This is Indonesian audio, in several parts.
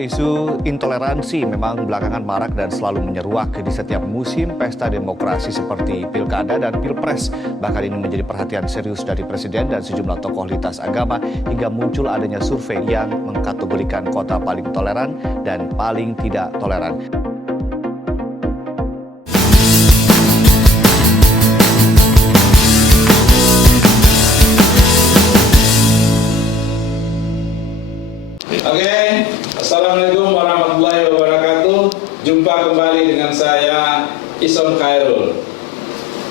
Isu intoleransi memang belakangan marak dan selalu menyeruak di setiap musim pesta demokrasi seperti Pilkada dan Pilpres. Bahkan ini menjadi perhatian serius dari Presiden dan sejumlah tokoh lintas agama hingga muncul adanya survei yang mengkategorikan kota paling toleran dan paling tidak toleran. Oke, Assalamualaikum warahmatullahi wabarakatuh. Jumpa kembali dengan saya Ison Khairul,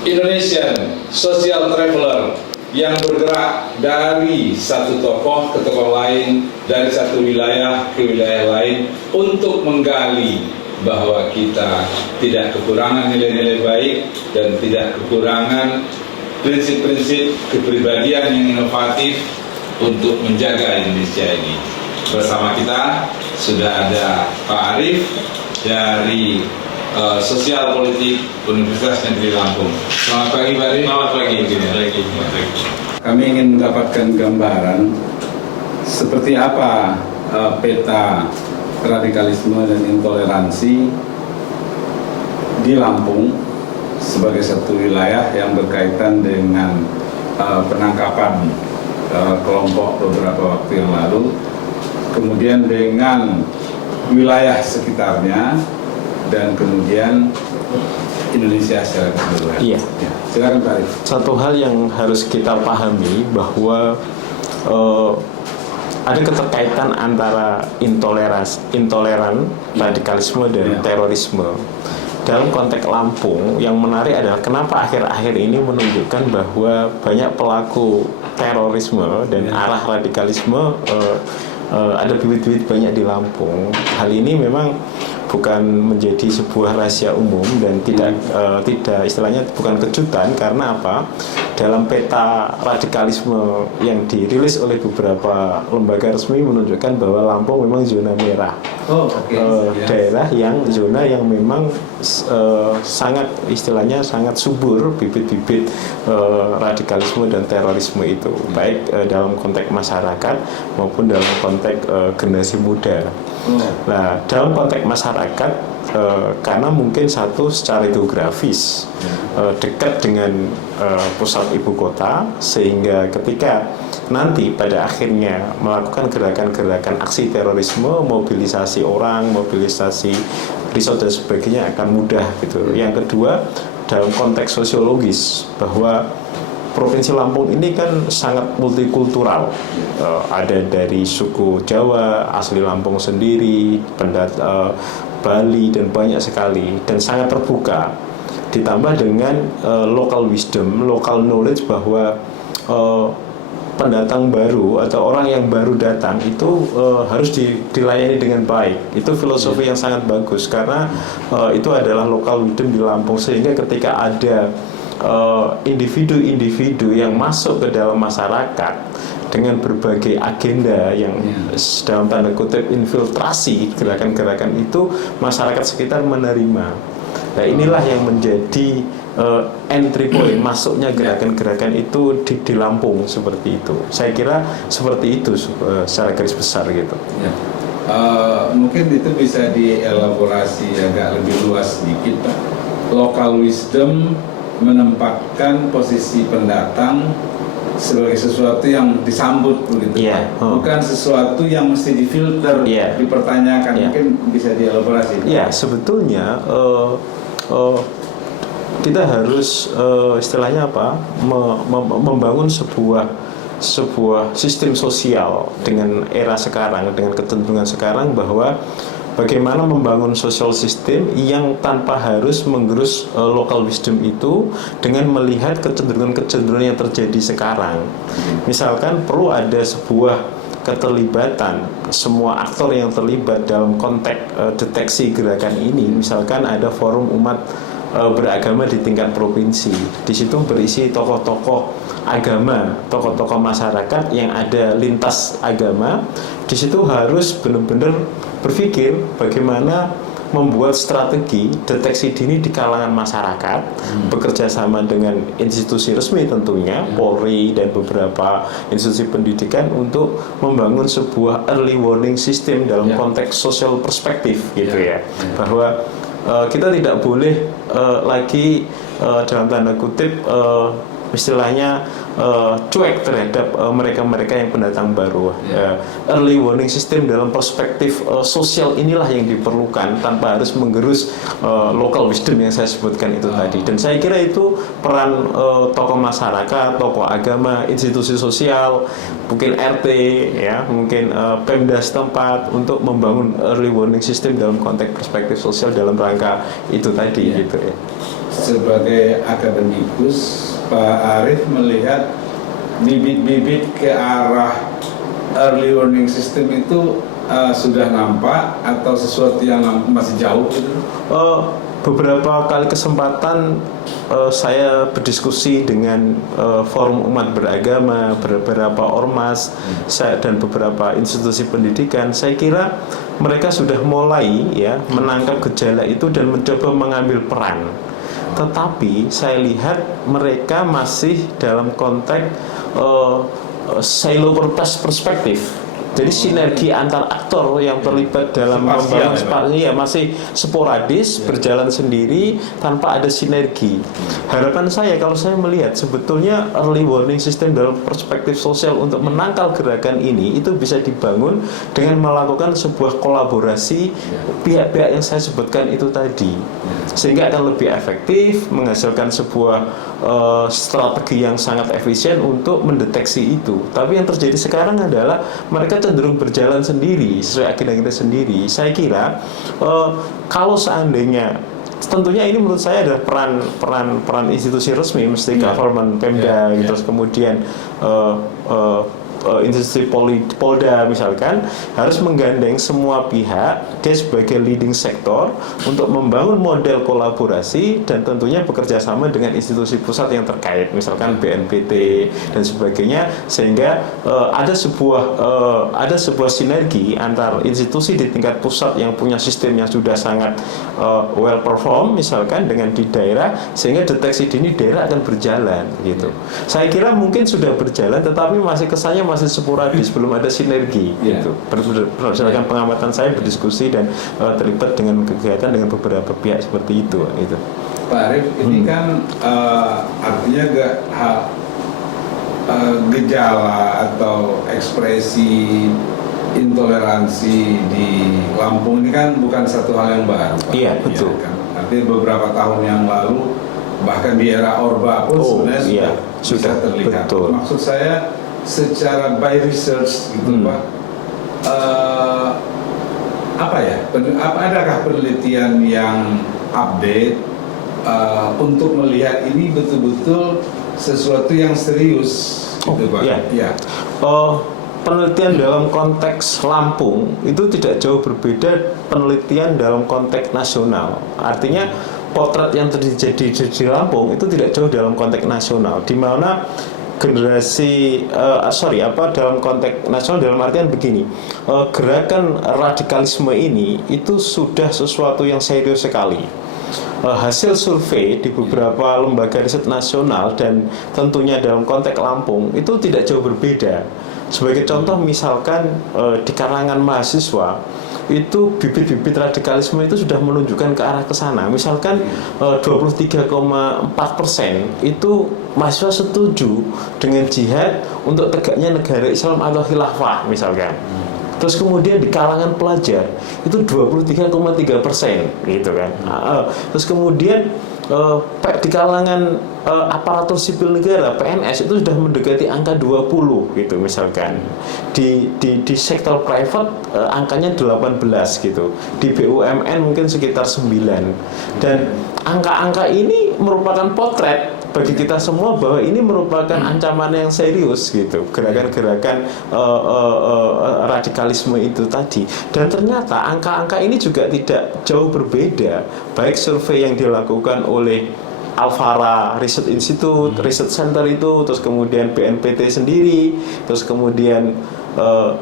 Indonesian Social Traveler yang bergerak dari satu tokoh ke tokoh lain, dari satu wilayah ke wilayah lain untuk menggali bahwa kita tidak kekurangan nilai-nilai baik dan tidak kekurangan prinsip-prinsip kepribadian yang inovatif untuk menjaga Indonesia ini. Bersama kita sudah ada Pak Arief dari Sosial Politik Universitas Negeri Lampung. Selamat pagi Pak Arief. Selamat pagi. Kami ingin mendapatkan gambaran seperti apa peta radikalisme dan intoleransi di Lampung sebagai satu wilayah yang berkaitan dengan penangkapan kelompok beberapa waktu yang lalu, kemudian dengan wilayah sekitarnya, dan kemudian Indonesia secara keseluruhan. Iya. Ya, silakan Pak Arief. Satu hal yang harus kita pahami bahwa ada keterkaitan antara intoleran, radikalisme dan terorisme. Dalam konteks Lampung, yang menarik adalah kenapa akhir-akhir ini menunjukkan bahwa banyak pelaku terorisme dan arah radikalisme ada bibit-bibit banyak di Lampung. Hal ini memang bukan menjadi sebuah rahasia umum dan tidak istilahnya bukan kejutan, karena apa? Dalam peta radikalisme yang dirilis oleh beberapa lembaga resmi menunjukkan bahwa Lampung memang zona merah. Daerah yang zona yang memang sangat istilahnya sangat subur bibit-bibit radikalisme dan terorisme itu, baik dalam konteks masyarakat maupun dalam konteks generasi muda. Nah, dalam konteks masyarakat, karena mungkin satu secara geografis dekat dengan pusat ibu kota, sehingga ketika nanti pada akhirnya melakukan gerakan-gerakan aksi terorisme, mobilisasi orang, mobilisasi risot dan sebagainya akan mudah gitu. Yang kedua, dalam konteks sosiologis, bahwa Provinsi Lampung ini kan sangat multikultural, ada dari suku Jawa, asli Lampung sendiri, Bali, dan banyak sekali, dan sangat terbuka. Ditambah dengan local wisdom, local knowledge, bahwa pendatang baru atau orang yang baru datang itu harus dilayani dengan baik. Itu filosofi yang sangat bagus, karena itu adalah local wisdom di Lampung, sehingga ketika ada individu-individu yang masuk ke dalam masyarakat dengan berbagai agenda yang dalam tanda kutip infiltrasi gerakan-gerakan itu, masyarakat sekitar menerima. Nah, inilah yang menjadi entry point masuknya gerakan-gerakan itu di Lampung seperti itu. Saya kira seperti itu secara garis besar gitu. Ya. Mungkin itu bisa dielaborasi agak lebih luas sedikit, Pak. Local wisdom menempatkan posisi pendatang sebagai sesuatu yang disambut begitu, bukan sesuatu yang mesti difilter, dipertanyakan. Mungkin bisa dielaborasi. Ya, sebetulnya kita harus istilahnya apa? Membangun sebuah sistem sosial dengan era sekarang, dengan kecenderungan sekarang, bahwa bagaimana membangun social system yang tanpa harus menggerus local wisdom itu dengan melihat kecenderungan-kecenderungan yang terjadi sekarang. Misalkan perlu ada sebuah keterlibatan semua aktor yang terlibat dalam konteks deteksi gerakan ini. Misalkan ada forum umat beragama di tingkat provinsi. Di situ berisi tokoh-tokoh agama, tokoh-tokoh masyarakat yang ada lintas agama. Di situ harus benar-benar berpikir bagaimana membuat strategi deteksi dini di kalangan masyarakat, bekerja sama dengan institusi resmi tentunya, Polri dan beberapa institusi pendidikan untuk membangun sebuah early warning system dalam konteks social perspektif gitu ya, bahwa kita tidak boleh lagi dalam tanda kutip istilahnya cuek terhadap mereka-mereka yang pendatang baru. Early warning system dalam perspektif sosial inilah yang diperlukan tanpa harus menggerus local wisdom yang saya sebutkan itu tadi. Dan saya kira itu peran tokoh masyarakat, tokoh agama, institusi sosial, mungkin RT, ya, mungkin Pemda setempat untuk membangun early warning system dalam konteks perspektif sosial dalam rangka itu tadi, gitu ya. Sebagai akademikus, Pak Arief melihat bibit-bibit ke arah early warning system itu sudah nampak atau sesuatu yang masih jauh gitu? Beberapa kali kesempatan saya berdiskusi dengan forum umat beragama, beberapa ormas dan beberapa institusi pendidikan. Saya kira mereka sudah mulai ya menangkap gejala itu dan mencoba mengambil peran. Tetapi saya lihat mereka masih dalam konteks silo perspektif. Jadi sinergi antar aktor yang terlibat dalam membangun ya masih sporadis, berjalan sendiri tanpa ada sinergi. Harapan saya kalau saya melihat sebetulnya early warning system dalam perspektif sosial untuk menangkal gerakan ini itu bisa dibangun dengan melakukan sebuah kolaborasi pihak-pihak yang saya sebutkan itu tadi, sehingga akan lebih efektif, menghasilkan sebuah strategi yang sangat efisien untuk mendeteksi itu. Tapi yang terjadi sekarang adalah mereka cenderung berjalan sendiri sesuai agenda sendiri. Saya kira kalau seandainya, tentunya ini menurut saya adalah peran institusi resmi, mesti government, Pemda, terus kemudian institusi Polda misalkan harus menggandeng semua pihak, dia sebagai leading sektor untuk membangun model kolaborasi dan tentunya bekerja sama dengan institusi pusat yang terkait, misalkan BNPT dan sebagainya, sehingga ada sebuah sinergi antar institusi di tingkat pusat yang punya sistem yang sudah sangat well perform misalkan dengan di daerah, sehingga deteksi dini daerah akan berjalan gitu. Saya kira mungkin sudah berjalan tetapi masih kesannya masih sporadis, belum ada sinergi gitu. Berdasarkan pengamatan saya berdiskusi dan terlibat dengan kegiatan dengan beberapa pihak seperti itu gitu. Pak Arief, ini kan artinya gejala atau ekspresi intoleransi di Lampung ini kan bukan satu hal yang baru, Pak. Iya, betul. Ya, kan? Artinya beberapa tahun yang lalu bahkan di era Orba pun sebenarnya sudah terlihat. Betul. Maksud saya secara by research gitu Pak, adakah penelitian yang update untuk melihat ini betul-betul sesuatu yang serius gitu Pak? Ya. Penelitian dalam konteks Lampung itu tidak jauh berbeda penelitian dalam konteks nasional. Artinya potret yang terjadi di Lampung itu tidak jauh dalam konteks nasional, di mana dalam konteks nasional dalam artian begini, gerakan radikalisme ini itu sudah sesuatu yang serius sekali. Hasil survei di beberapa lembaga riset nasional dan tentunya dalam konteks Lampung itu tidak jauh berbeda. Sebagai contoh misalkan di kalangan mahasiswa itu bibit-bibit radikalisme itu sudah menunjukkan ke arah ke sana. Misalkan 23,4% itu mahasiswa setuju dengan jihad untuk tegaknya negara Islam atau khilafah misalkan. Terus kemudian di kalangan pelajar itu 23,3% gitu kan. Terus kemudian di kalangan aparatur sipil negara PNS itu sudah mendekati angka 20 gitu misalkan. Di sektor private angkanya 18 gitu. Di BUMN mungkin sekitar 9. Dan angka-angka ini merupakan potret bagi kita semua bahwa ini merupakan ancaman yang serius gitu, gerakan-gerakan radikalisme itu tadi. Dan ternyata angka-angka ini juga tidak jauh berbeda, baik survei yang dilakukan oleh Alfara Research Institute, Research Center itu, terus kemudian BNPT sendiri, terus kemudian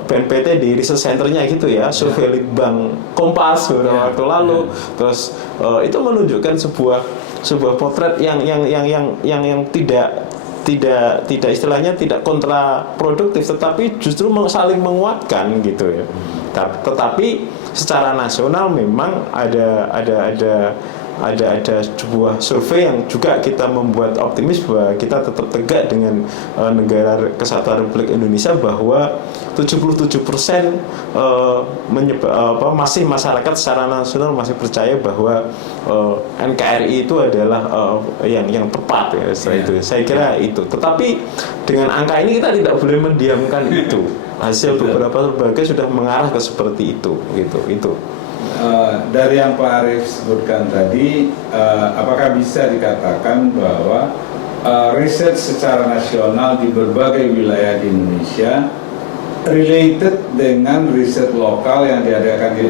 BNPT di research centernya gitu ya, survei Litbang Kompas beberapa waktu lalu, terus itu menunjukkan sebuah potret yang tidak istilahnya tidak kontraproduktif, tetapi justru saling menguatkan gitu ya. Tetapi secara nasional memang ada sebuah survei yang juga kita membuat optimis bahwa kita tetap tegak dengan negara kesatuan Republik Indonesia, bahwa 77% masih masyarakat secara nasional masih percaya bahwa NKRI itu adalah yang tepat ya, itu saya kira itu. Tetapi dengan angka ini kita tidak boleh mendiamkan itu. Hasil beberapa lembaga sudah mengarah ke seperti itu gitu. Dari yang Pak Arief sebutkan tadi, apakah bisa dikatakan bahwa riset secara nasional di berbagai wilayah di Indonesia related dengan riset lokal yang diadakan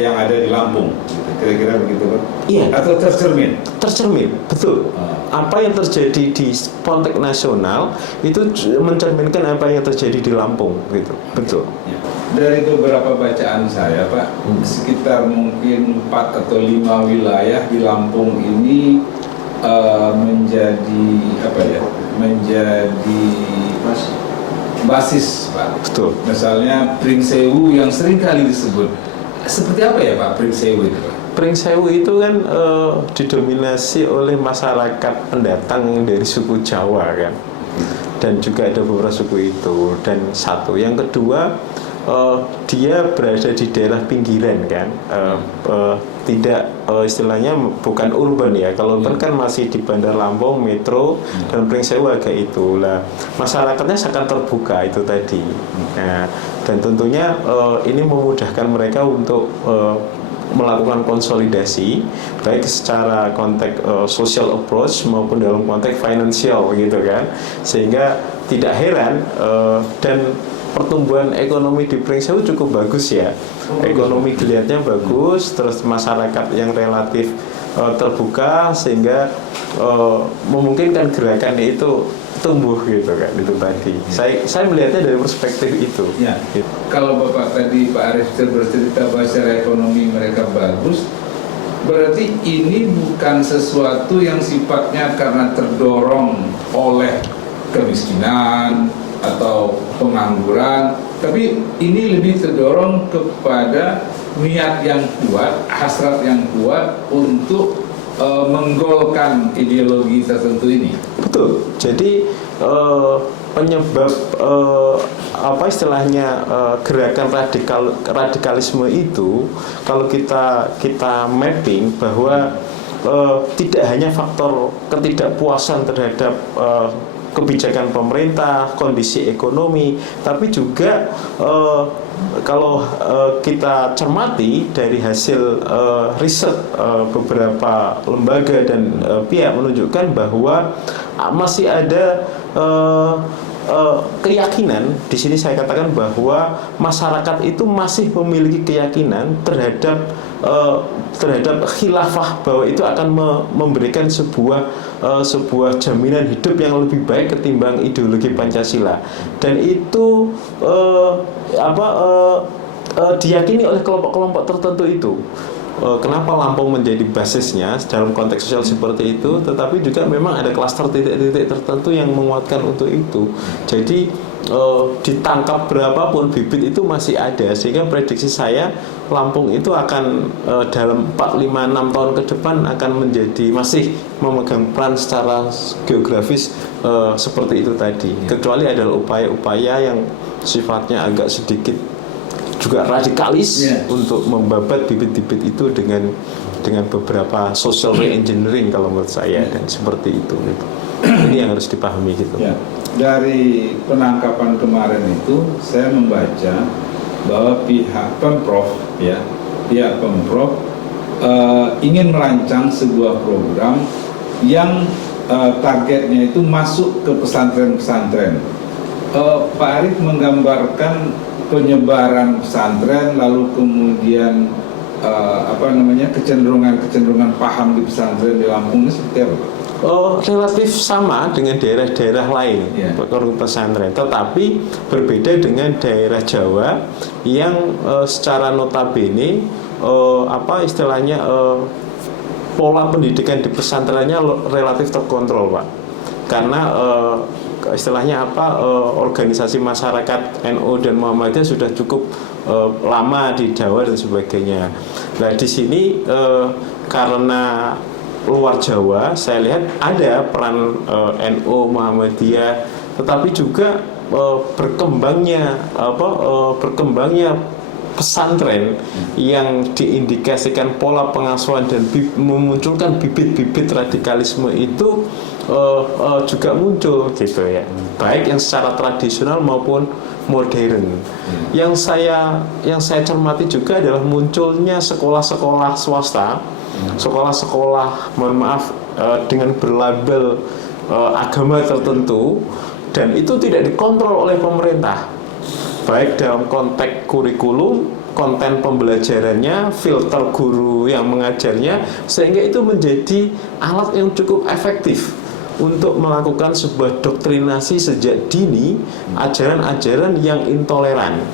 yang ada di Lampung, kira-kira begitu Pak? Iya. Atau tercermin? Tercermin, betul. Apa yang terjadi di konteks nasional itu mencerminkan apa yang terjadi di Lampung, gitu. Betul. Ya. Dari beberapa bacaan saya Pak, sekitar mungkin 4 atau 5 wilayah di Lampung ini menjadi basis Pak. Betul. Misalnya Pringsewu yang sering kali disebut. Seperti apa ya Pak Pringsewu itu Pak? Pringsewu itu kan didominasi oleh masyarakat pendatang dari suku Jawa kan, dan juga ada beberapa suku itu. Dan satu, yang kedua, dia berada di daerah pinggiran kan, tidak istilahnya bukan urban ya. Kalau urban kan masih di Bandar Lampung, Metro, dan Pringsewu agak itu lah. Masyarakatnya sangat terbuka itu tadi. Nah, dan tentunya ini memudahkan mereka untuk melakukan konsolidasi baik secara konteks social approach maupun dalam konteks financial gitu kan, sehingga tidak heran dan pertumbuhan ekonomi di Pringsewu cukup bagus ya. Ekonomi geliatnya bagus, terus masyarakat yang relatif terbuka, sehingga memungkinkan gerakan itu tumbuh gitu kan, itu tadi. Saya melihatnya dari perspektif itu. Ya. Kalau Bapak tadi Pak Arief bercerita bahwa secara ekonomi mereka bagus, berarti ini bukan sesuatu yang sifatnya karena terdorong oleh kemiskinan atau pengangguran, tapi ini lebih terdorong kepada niat yang kuat, hasrat yang kuat untuk menggolkan ideologi tertentu ini. Betul. Jadi penyebab apa istilahnya gerakan radikalisme itu, kalau kita mapping bahwa tidak hanya faktor ketidakpuasan terhadap kebijakan pemerintah, kondisi ekonomi, tapi juga kalau kita cermati dari hasil riset beberapa lembaga dan pihak menunjukkan bahwa masih ada keyakinan. Di sini saya katakan bahwa masyarakat itu masih memiliki keyakinan terhadap khilafah, bahwa itu akan memberikan sebuah jaminan hidup yang lebih baik ketimbang ideologi Pancasila, dan itu diyakini oleh kelompok-kelompok tertentu itu. Kenapa Lampung menjadi basisnya dalam konteks sosial seperti itu, tetapi juga memang ada klaster titik-titik tertentu yang menguatkan untuk itu. Jadi ditangkap berapapun bibit itu masih ada, sehingga prediksi saya Lampung itu akan dalam 4, 5, 6 tahun ke depan akan masih memegang peran secara geografis seperti itu tadi. Kecuali adalah upaya-upaya yang sifatnya agak sedikit juga radikalis untuk membabat bibit-bibit itu dengan beberapa social re-engineering kalau menurut saya, dan seperti itu. Ini yang harus dipahami gitu. Ya. Dari penangkapan kemarin itu saya membaca bahwa pihak Pemprov ingin merancang sebuah program yang targetnya itu masuk ke pesantren-pesantren. Pak Arief menggambarkan penyebaran pesantren, lalu kemudian kecenderungan paham di pesantren di Lampung ini seperti apa? relatif sama dengan daerah-daerah lain forum pesantren, tetapi berbeda dengan daerah Jawa yang secara notabene istilahnya pola pendidikan di pesantrennya relatif terkontrol, Pak. Karena istilahnya organisasi masyarakat NU dan Muhammadiyah sudah cukup lama di Jawa dan sebagainya. Nah, di sini karena luar Jawa, saya lihat ada peran NU Muhammadiyah, tetapi juga berkembangnya pesantren yang diindikasikan pola pengasuhan dan memunculkan bibit-bibit radikalisme itu juga muncul gitu ya, baik yang secara tradisional maupun modern. Yang saya cermati juga adalah munculnya sekolah-sekolah swasta, sekolah-sekolah dengan berlabel agama tertentu, dan itu tidak dikontrol oleh pemerintah, baik dalam konteks kurikulum, konten pembelajarannya, filter guru yang mengajarnya, sehingga itu menjadi alat yang cukup efektif untuk melakukan sebuah doktrinasi sejak dini, ajaran-ajaran yang intoleran.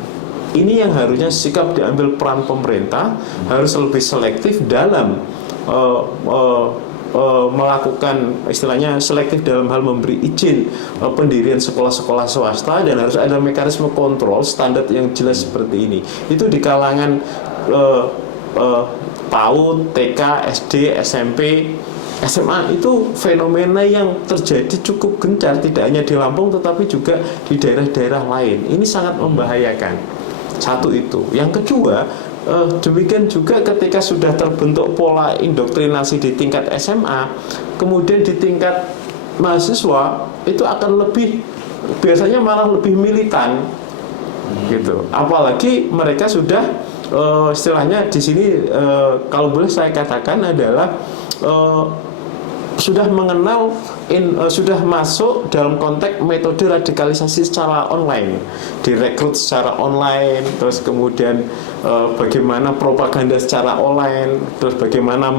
Ini yang harusnya sikap diambil peran pemerintah, harus lebih selektif dalam melakukan istilahnya selektif dalam hal memberi izin pendirian sekolah-sekolah swasta, dan harus ada mekanisme kontrol standar yang jelas seperti ini. Itu di kalangan PAUD, TK, SD, SMP, SMA itu fenomena yang terjadi cukup gencar, tidak hanya di Lampung tetapi juga di daerah-daerah lain. Ini sangat membahayakan. Satu itu. Yang kedua, demikian juga ketika sudah terbentuk pola indoktrinasi di tingkat SMA, kemudian di tingkat mahasiswa itu akan biasanya malah lebih militan gitu. Apalagi mereka sudah istilahnya di sini kalau boleh saya katakan adalah sudah mengenal sudah masuk dalam konteks metode radikalisasi secara online, direkrut secara online, terus kemudian bagaimana propaganda secara online, terus bagaimana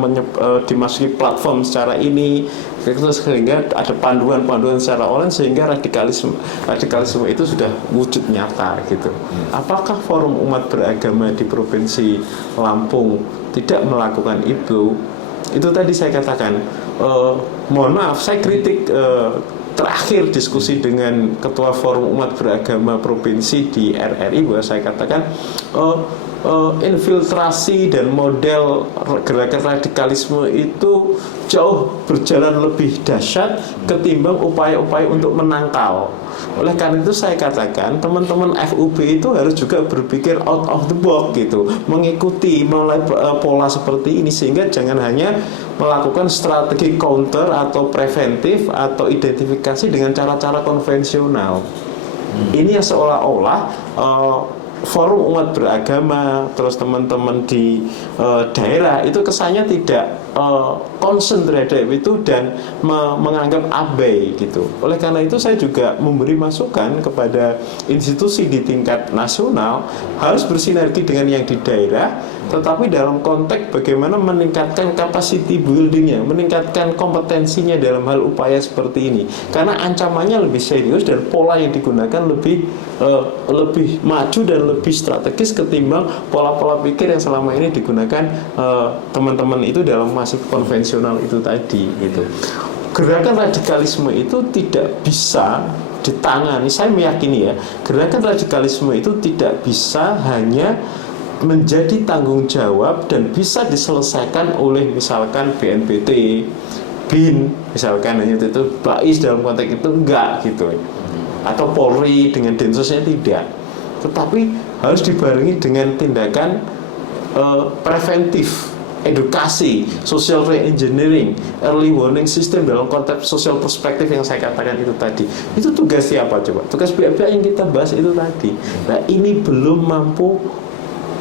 dimasuki platform secara ini, terus sehingga ada panduan-panduan secara online, sehingga radikalisme itu sudah wujud nyata gitu. Apakah Forum Umat Beragama di Provinsi Lampung tidak melakukan itu? Itu tadi saya katakan, mohon maaf, saya kritik terakhir diskusi dengan Ketua Forum Umat Beragama Provinsi di RRI, bahwa saya katakan infiltrasi dan model gerakan radikalisme itu jauh berjalan lebih dahsyat ketimbang upaya-upaya untuk menangkal. Oleh karena itu saya katakan teman-teman FUB itu harus juga berpikir out of the box gitu, mengikuti pola seperti ini, sehingga jangan hanya melakukan strategi counter atau preventif atau identifikasi dengan cara-cara konvensional. Ini yang seolah-olah Forum Umat Beragama, terus teman-teman di daerah itu kesannya tidak concern terhadap itu dan menganggap abai gitu. Oleh karena itu saya juga memberi masukan kepada institusi di tingkat nasional harus bersinergi dengan yang di daerah, tetapi dalam konteks bagaimana meningkatkan capacity buildingnya, meningkatkan kompetensinya dalam hal upaya seperti ini. Karena ancamannya lebih serius dan pola yang digunakan lebih maju dan lebih strategis ketimbang pola-pola pikir yang selama ini digunakan teman-teman itu dalam masih konvensional itu tadi gitu. Gerakan radikalisme itu tidak bisa ditangani, saya meyakini ya, gerakan radikalisme itu tidak bisa hanya menjadi tanggung jawab dan bisa diselesaikan oleh misalkan BNPT, BIN, misalkan hanya itu BAIS dalam konteks itu enggak gitu, atau Polri dengan Densosnya tidak, tetapi harus dibarengi dengan tindakan preventif, edukasi, social re-engineering, early warning system dalam konteks social perspektif yang saya katakan itu tadi. Itu tugas siapa coba? Tugas pihak-pihak yang kita bahas itu tadi. Nah, ini belum mampu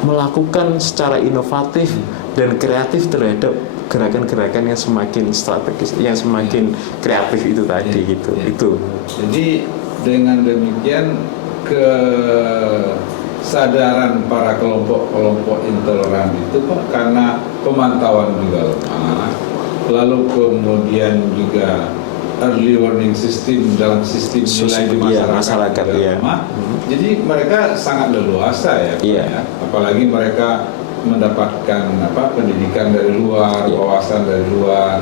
melakukan secara inovatif dan kreatif terhadap gerakan-gerakan yang semakin strategis, yang semakin kreatif itu tadi gitu. Itu. Jadi dengan demikian kesadaran para kelompok-kelompok intoleran itu Pak, karena pemantauan juga lemah, lalu kemudian juga early warning system dalam sistem nilai di masyarakat juga lemah. Jadi mereka sangat leluasa ya, ya. Apalagi mereka mendapatkan pendidikan dari luar, wawasan dari luar.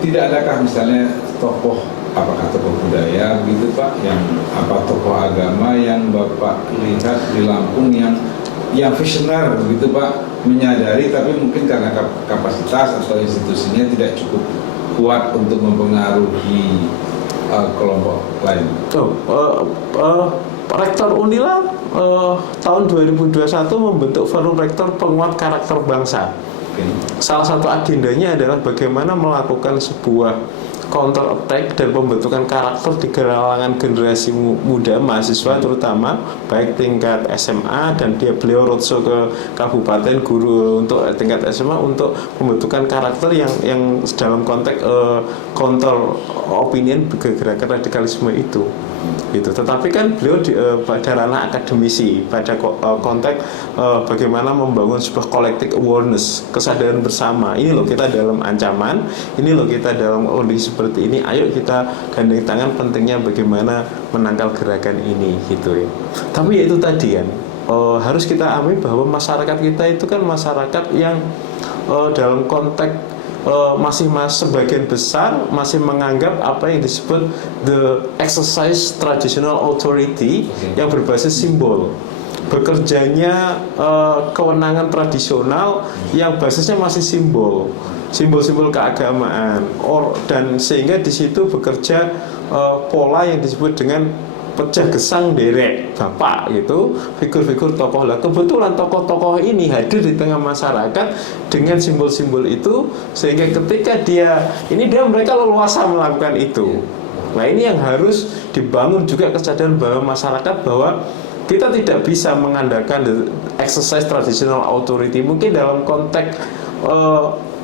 Tidak adakah misalnya tokoh, apakah tokoh budaya gitu Pak, yang tokoh agama yang Bapak lihat di Lampung yang visioner gitu Pak, menyadari tapi mungkin karena kapasitas atau institusinya tidak cukup kuat untuk mempengaruhi kelompok lain. Rektor Unila tahun 2021 membentuk forum rektor penguat karakter bangsa. Salah satu agendanya adalah bagaimana melakukan sebuah counter attack dan pembentukan karakter di kalangan generasi muda, mahasiswa terutama, baik tingkat SMA dan beliau roadshow ke kabupaten guru untuk tingkat SMA untuk pembentukan karakter yang dalam konteks counter opinion gerakan radikalisme itu. Gitu. Tetapi kan beliau pada ranah akademisi, pada konteks bagaimana membangun sebuah collective awareness, kesadaran bersama. Ini loh kita dalam ancaman, ini loh kita dalam kondisi seperti ini. Ayo kita gandeng tangan, pentingnya bagaimana menangkal gerakan ini, gitu ya. Tapi ya itu tadi kan, harus kita amini bahwa masyarakat kita itu kan masyarakat yang dalam konteks masih sebagian besar masih menganggap apa yang disebut the exercise traditional authority yang berbasis simbol, bekerjanya kewenangan tradisional yang basisnya masih simbol-simbol keagamaan, dan sehingga di situ bekerja pola yang disebut dengan pecah gesang derek bapak gitu, figur-figur tokoh. Lah kebetulan tokoh-tokoh ini hadir di tengah masyarakat dengan simbol-simbol itu, sehingga ketika mereka leluasa melakukan itu. Nah ini yang harus dibangun juga kesadaran bahwa masyarakat bahwa kita tidak bisa mengandalkan the exercise traditional authority. Mungkin dalam konteks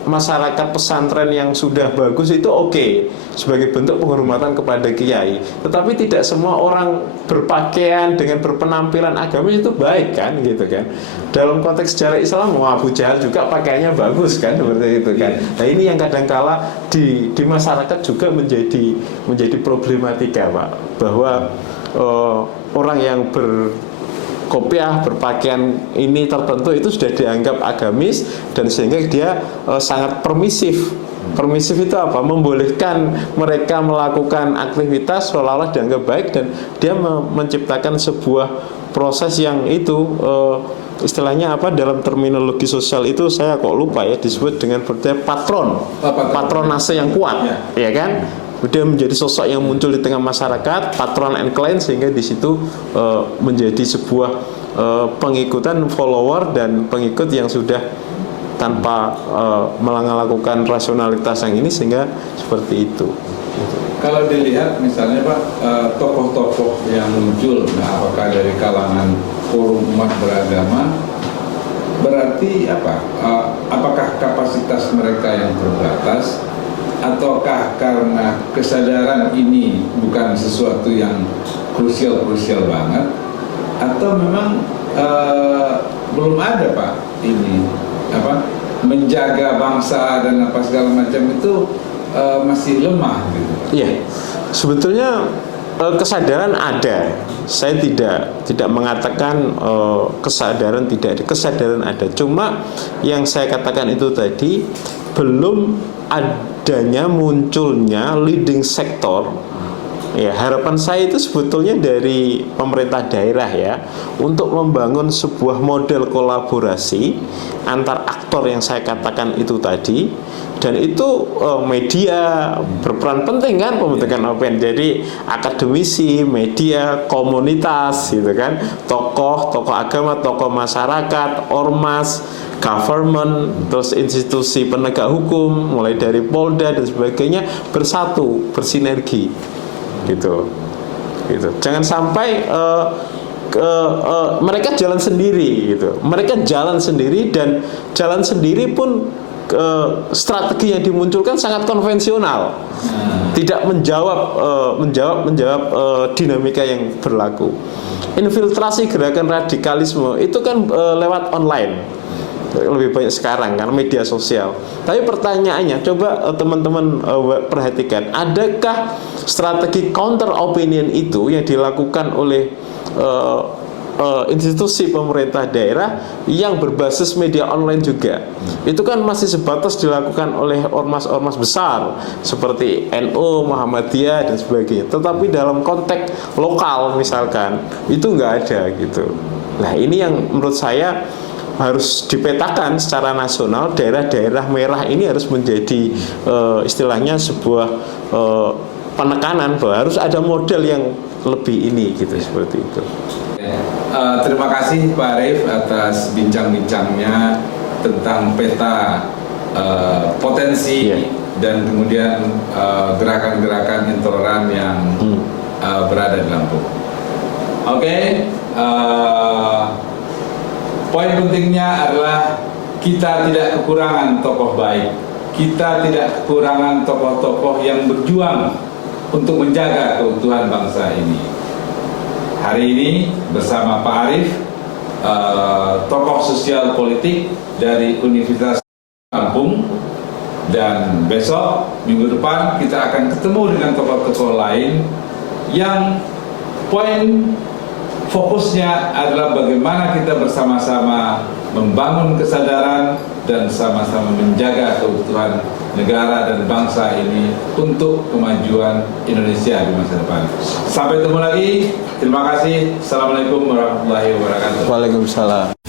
masyarakat pesantren yang sudah bagus itu oke, sebagai bentuk penghormatan kepada kiai. Tetapi tidak semua orang berpakaian dengan berpenampilan agamis itu baik kan, gitu kan. Dalam konteks sejarah Islam, Abu Jahal juga pakaiannya bagus kan, seperti itu kan. Nah ini yang kadangkala di masyarakat juga menjadi problematika Pak, bahwa orang yang kopiah berpakaian ini tertentu itu sudah dianggap agamis, dan sehingga dia sangat permisif. Permisif itu apa? Membolehkan mereka melakukan aktivitas seolah-olah dianggap baik, dan dia menciptakan sebuah proses yang itu istilahnya apa dalam terminologi sosial itu saya kok lupa ya, disebut dengan patronase yang kuat, ya kan? Dia menjadi sosok yang muncul di tengah masyarakat, patron and client, sehingga di situ menjadi sebuah pengikutan, follower dan pengikut yang sudah tanpa melakukan rasionalitas yang ini, sehingga seperti itu. Kalau dilihat misalnya Pak, tokoh-tokoh yang muncul, apakah dari kalangan forum umat beragama, berarti apa? Apakah kapasitas mereka yang terbatas, ataukah karena kesadaran ini bukan sesuatu yang krusial banget, atau memang belum ada Pak ini menjaga bangsa dan apa segala macam itu masih lemah gitu. Iya, sebetulnya kesadaran ada. Saya tidak mengatakan kesadaran tidak ada, kesadaran ada. Cuma yang saya katakan itu tadi, belum adanya munculnya leading sektor. Ya, harapan saya itu sebetulnya dari pemerintah daerah ya, untuk membangun sebuah model kolaborasi antar aktor yang saya katakan itu tadi, dan itu media berperan penting kan pembentukan opini. Jadi akademisi, media, komunitas gitu kan, tokoh agama, tokoh masyarakat, ormas, government, terus institusi penegak hukum mulai dari Polda dan sebagainya bersatu, bersinergi gitu. Jangan sampai mereka jalan sendiri gitu. Mereka jalan sendiri, dan jalan sendiri pun strategi yang dimunculkan sangat konvensional, tidak menjawab dinamika yang berlaku. Infiltrasi gerakan radikalisme itu kan lewat online. lebih banyak sekarang karena media sosial. Tapi pertanyaannya, coba teman-teman perhatikan, adakah strategi counter opinion itu yang dilakukan oleh institusi pemerintah daerah yang berbasis media online juga? Itu kan masih sebatas dilakukan oleh ormas-ormas besar seperti NU, Muhammadiyah dan sebagainya. Tetapi dalam konteks lokal misalkan itu nggak ada gitu. Nah ini yang menurut saya harus dipetakan secara nasional. Daerah-daerah merah ini harus menjadi istilahnya sebuah penekanan bahwa harus ada model yang lebih ini gitu, seperti itu. Terima kasih Pak Arief atas bincang-bincangnya tentang peta potensi dan kemudian gerakan-gerakan intoleran yang berada di Lampung. Oke, poin pentingnya adalah kita tidak kekurangan tokoh baik, kita tidak kekurangan tokoh-tokoh yang berjuang untuk menjaga keutuhan bangsa ini. Hari ini bersama Pak Arief, tokoh sosial politik dari Universitas Lampung, dan besok minggu depan kita akan ketemu dengan tokoh-tokoh lain yang poin fokusnya adalah bagaimana kita bersama-sama membangun kesadaran dan sama-sama menjaga keutuhan negara dan bangsa ini untuk kemajuan Indonesia di masa depan. Sampai ketemu lagi. Terima kasih. Assalamualaikum warahmatullahi wabarakatuh. Waalaikumsalam.